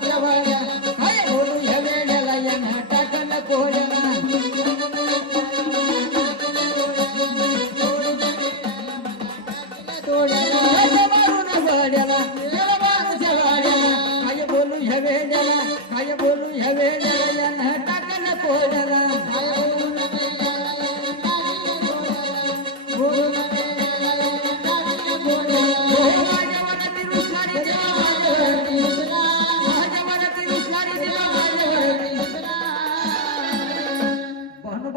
자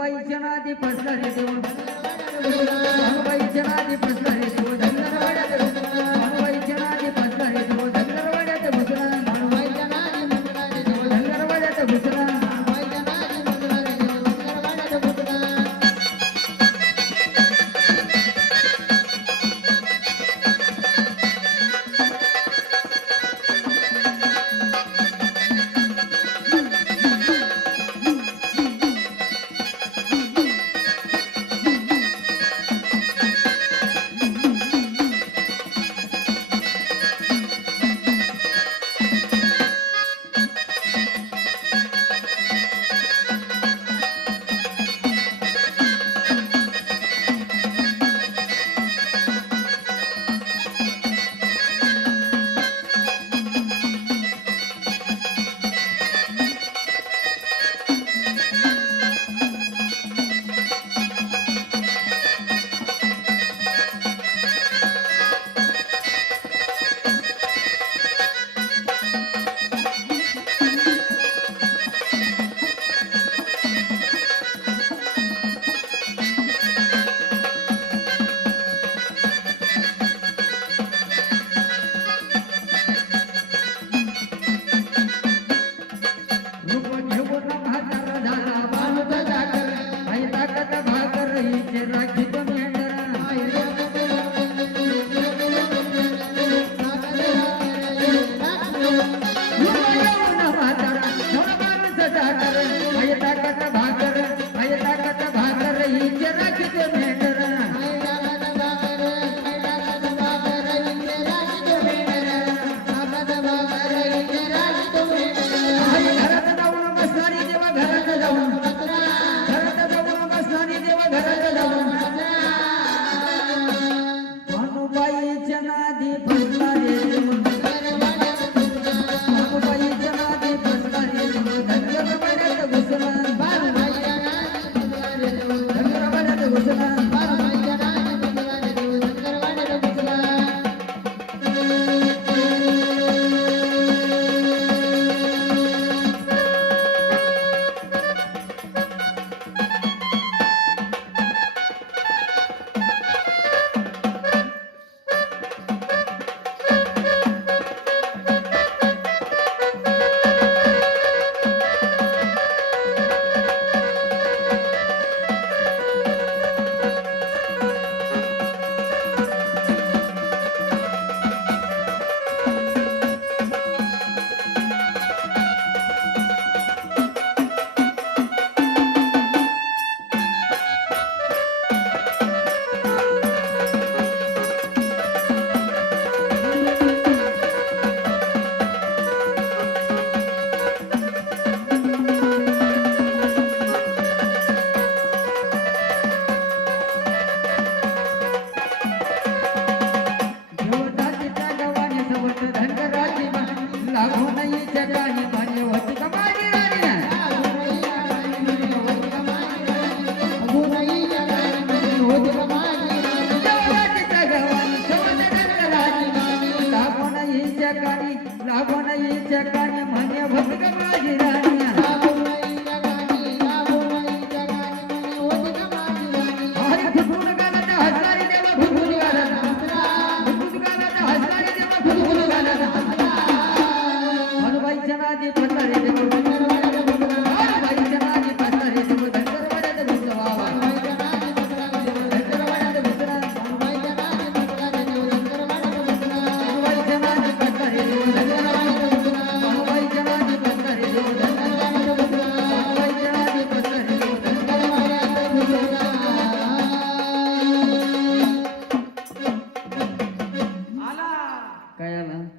हनुबाईच्या नादी पसला रे देऊन हनुबाईच्या नादी રાવણ ઈ ચકાને મને ભગવાજી રાણ્યા